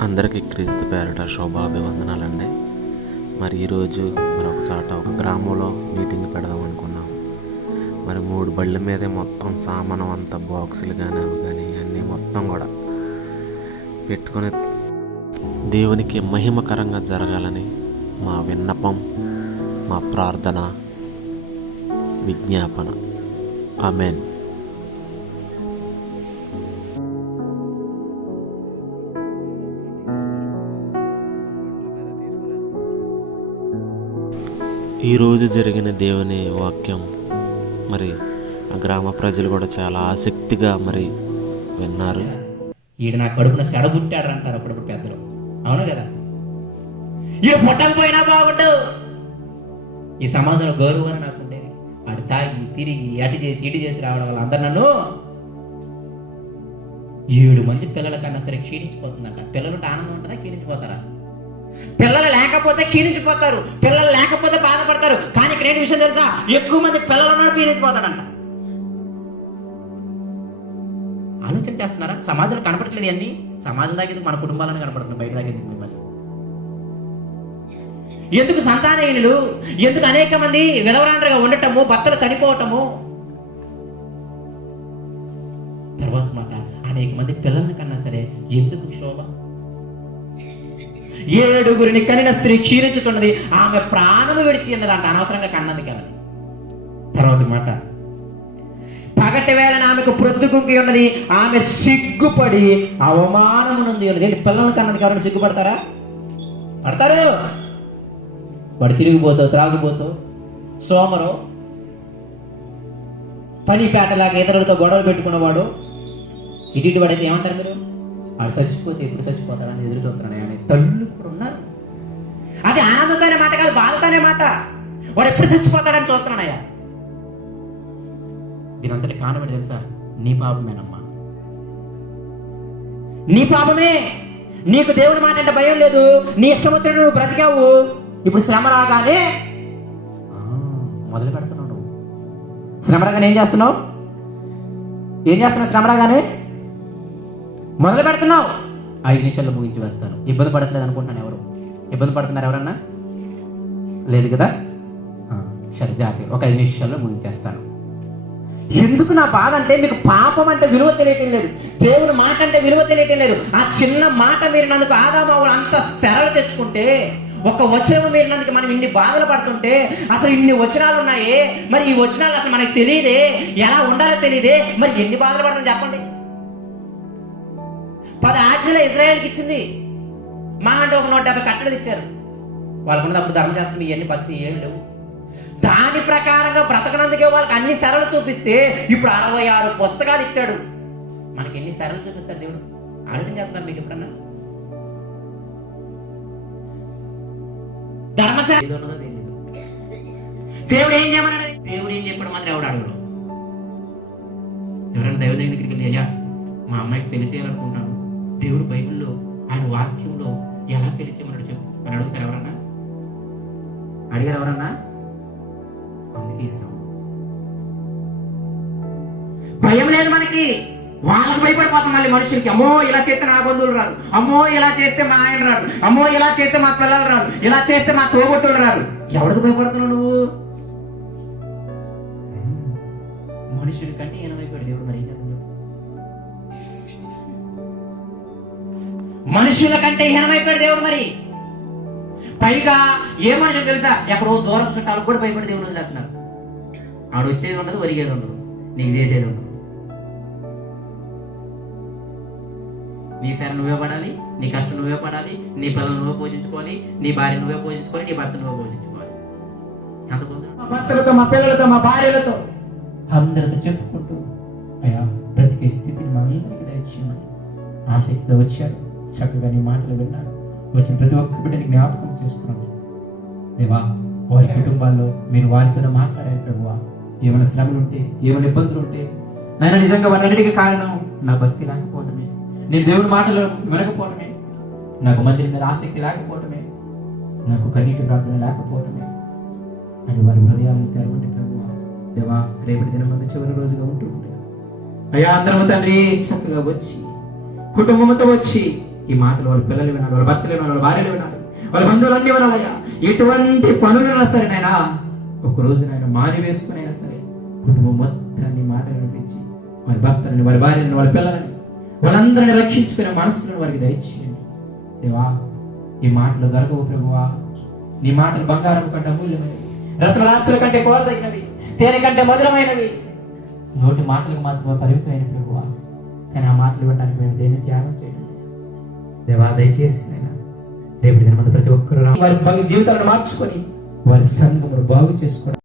అందరికీ క్రీస్తు పేరట శోభాభివందనాలండి. మరి ఈరోజు మరి ఒక చోట ఒక గ్రామంలో మీటింగ్ పెడదాం అనుకున్నాం. మరి మూడు బళ్ళ మీదే మొత్తం సామానం అంతా బాక్సులు కానీ అవి కానీ అన్నీ మొత్తం కూడా పెట్టుకొని దేవునికి మహిమకరంగా జరగాలని మా విన్నపం మా ప్రార్థన విజ్ఞాపన. ఆమెన్. ఈరోజు జరిగిన దేవుని వాక్యం మరి ఆ గ్రామ ప్రజలు కూడా చాలా ఆసక్తిగా మరి విన్నారు. ఈడు నా కడుపున సెడబుట్టాడు అంటారు అప్పుడప్పుడు పెద్దలు అవును కదా? ఈడు పుట్టకపోయినా బాగుండు. ఈ సమాజంలో గౌరవం అని నాకు ఉండేది. అటు తాగి తిరిగి అటు చేసి ఇటు చేసి రావడం వల్ల అందరు నన్ను ఏడు మంది పిల్లల కన్నా సరే అక్కడ పిల్లలు ఆనందం ఉంటుందా? క్షీణించిపోతారా? పిల్లలు లేకపోతే క్షీణించిపోతారు. పిల్లలు లేకపోతే బాధపడతారు. కానీ ఇక్కడ ఏంటి విషయం తెలుసా? ఎక్కువ మంది పిల్లలు ఉన్నారు క్షీణించిపోతాడంట ఆలోచన చేస్తున్నారా? సమాజంలో కనపడట్లేదు అన్ని సమాజం దాకా మన కుటుంబాలను కనపడుతుంది బయట దాకా ఎందుకు మిమ్మల్ని? ఎందుకు సంతానహీనులు ఎందుకు అనేక మంది విధవరాండ్రగా ఉండటము భర్తలు చనిపోవటము? తర్వాత మాట అనేక మంది పిల్లల్ని కన్నా సరే ఎందుకు శోభ ఏడుగురిని కనిన స్త్రీ క్షీణించుతున్నది. ఆమె ప్రాణము విడిచి ఉన్నదంట. అనవసరంగా కన్నది కదా. తర్వాత మాట. పగటి వేళ ఆమెకు ప్రొద్దుకుంకి ఉన్నది. ఆమె సిగ్గుపడి అవమానము నుండి ఉన్నది. ఏంటి పిల్లల కన్నది కాబట్టి సిగ్గుపడతారా? పడతారు. వాడు తిరిగిపోతావు త్రాగిపోతావు సోమరు. పని పేటలాగా ఇతరులతో గొడవలు పెట్టుకున్నవాడు. ఇటు వాడైతే ఏమంటారు మీరు? వాడు చచ్చిపోతే ఎప్పుడు చచ్చిపోతాడని ఎదురు చూస్తున్నాడు అనే తల్లు కూడా ఉన్నారు. అది ఆనందంతోనే మాట కాదు బాధతోనే మాట. వాడు ఎప్పుడు చచ్చిపోతాడని చూస్తున్నాడయ్యా దీనంతటి కారణం తెలుసా? నీ పాపమేనమ్మా. నీ పాపమే. నీకు దేవుని మాట అంటే భయం లేదు. నీ ఇష్టం వచ్చినట్టు నువ్వు బ్రతికావు. ఇప్పుడు శ్రమ రాగానే మొదలు పెడుతున్నావు నువ్వు. శ్రమ రాగానే ఏం చేస్తున్నావు? ఏం చేస్తున్నావు శ్రమ రాగానే? మొదలు పెడుతున్నావు. ఐదు నిమిషాల్లో ముగించి వేస్తాను. ఇబ్బంది పడట్లేదు అనుకుంటున్నాను ఎవరు? ఇబ్బంది పడుతున్నారు ఎవరన్నా? లేదు కదా? సరే జాగ్రత్త. ఒక ఐదు నిమిషాల్లో ముగించేస్తాను. ఎందుకు నా బాధ అంటే మీకు పాపం అంటే విలువ తెలియటం లేదు. దేవుని మాట అంటే విలువ తెలియటం లేదు. ఆ చిన్న మాట మీరు నందుకు ఆదామావులు అంత సరళ తెచ్చుకుంటే ఒక వచనం మీరు నందుకు మనం ఇన్ని బాధలు పడుతుంటే అసలు ఇన్ని వచనాలు ఉన్నాయే? మరి ఈ వచనాలు అసలు మనకు తెలియదే? ఎలా ఉండాలో తెలియదే? మరి ఎన్ని బాధలు పడుతుంది చెప్పండి. పది ఆజ్ఞలు ఇజ్రాయెల్కి ఇచ్చింది. మా అంటే ఒక నూట డెబ్బై కట్టడలు ఇచ్చారు. వాళ్ళకున్నది అప్పుడు ధర్మశాస్త్రం ఇవన్నీ భక్తి ఏమి లేవు. దాని ప్రకారంగా బ్రతకనందుకే వాళ్ళకి అన్ని సరళ చూపిస్తే ఇప్పుడు అరవై ఆరు పుస్తకాలు ఇచ్చాడు. మనకి ఎన్ని సరళ చూపిస్తాడు దేవుడు? ఆలోచన చేస్తున్నాను మీకు ఎప్పుడన్నా? దేవుడు ఏం చేయమన్నాడు? దేవుడు ఏం చెప్పడం మాత్రం ఎవడు అడగడు. ఎవరైనా దైవ దగ్గరికి వెళ్ళి అయ్యా మా అమ్మాయికి పెళ్ళి చేయాలనుకుంటున్నాను. దేవుడు బైబిల్లో ఆయన వాక్యంలో ఎలా పిలిచేమన్నాడు చెప్పు. అని అడుగుతారు ఎవరన్నా? అడిగారు ఎవరన్నా? అందుకే ఈ శ్రమ. భయం లేదు మనకి. వాళ్ళకి భయపడిపోతాం మళ్ళీ మనుషులకి. అమ్మో ఇలా చేస్తే నా బంధువులు రారు. అమ్మో ఇలా చేస్తే మా ఆయన రాడు అమ్మో ఇలా చేస్తే మా పిల్లలు రారు. ఇలా చేస్తే మా తోబొట్టులు రారు. ఎవరికి భయపడుతున్నావు నువ్వు? మనుషుడి కంటే ఈయన భయపడి దేవుడు మరి మనుషుల కంటే హీనమైపోయాడు దేవుడు మరి. పైగా ఏ మనుషులు తెలుసా? ఎక్కడో దూరం చుట్టాలకు కూడా భయపడి దేవుడు వదిలేస్తున్నారు ఆడు వచ్చేది ఉండదు ఒరిగేది ఉండదు. నీకు చేసేది ఉండదు. నీ సరే నువ్వే పడాలి నీ కష్టం నువ్వే పడాలి నీ పిల్లలు నువ్వే పోషించుకోవాలి నీ భార్య నువ్వే పోషించుకోవాలి నీ భర్త నువ్వే పోషించుకోవాలి. మా భర్తలతో మా పిల్లలతో మా భార్యలతో. అందరితో చెప్పుకుంటూ అయ్యా బ్రతికే స్థితిని మా అందరికీ దయచేయమని ఆసక్తితో వచ్చారు చక్కగా నీ మాటలు విన్నాను వచ్చిన ప్రతి ఒక్క బిడ్డని జ్ఞాపకం చేసుకున్నాను. దేవా వారి కుటుంబాల్లో మీరు వారితోనే మాట్లాడారు ప్రభువా. ఏమైనా శ్రమలు ఉంటే ఏమైనా ఇబ్బందులు ఉంటే నాయన నిజంగా వాటన్నిటికీ కారణం నా భక్తి లేకపోవడమే నేను దేవుని మాటలు వినకపోవడమే నాకు మందిరం మీద ఆసక్తి లేకపోవడమే నాకు కన్నీటి ప్రార్థన లేకపోవడమే అని వారి హృదయాలను తెరవండి ప్రభువా. దేవా రేపటి దినం మంది చివరి రోజుగా ఉంటూ ఉంటుంది అయ్యా అందరము తండ్రి చక్కగా వచ్చి కుటుంబంతో వచ్చి ఈ మాటలు వాళ్ళ పిల్లలు వినాలి వాళ్ళ భర్తలు వినాలి వాళ్ళ భార్యలు వినాలి వాళ్ళ బంధువులన్నీ వినాలయ్యా. ఎటువంటి పనులైనా సరే నైనా ఒక రోజు నాయన మాని వేసుకునైనా సరే కుటుంబం మొత్తాన్ని మాటలు వినిపించి వారి భర్తలని వారి భార్యని వాళ్ళ పిల్లలని వాళ్ళందరిని రక్షించుకునే మనస్సులను వారికి దయచేయండి. దేవా ఈ మాటలు దొరకవు ప్రభువా. నీ మాటలు బంగారం కంటే అమూల్యమైనవి రత్నరాశుల కంటే కోరదగినవి తేనె కంటే మధురమైనవి. నోటి మాటలకు మాత్రమే పరిమితమైన ప్రభువా. కానీ ఆ మాటలు వినడానికి మేము దేన్ని త్యాగం చేయండి దేవా దయచేసి రేపు ప్రతి ఒక్కరు వారి జీవితాలను మార్చుకొని వారి సంఘమును బాగు చేసుకొని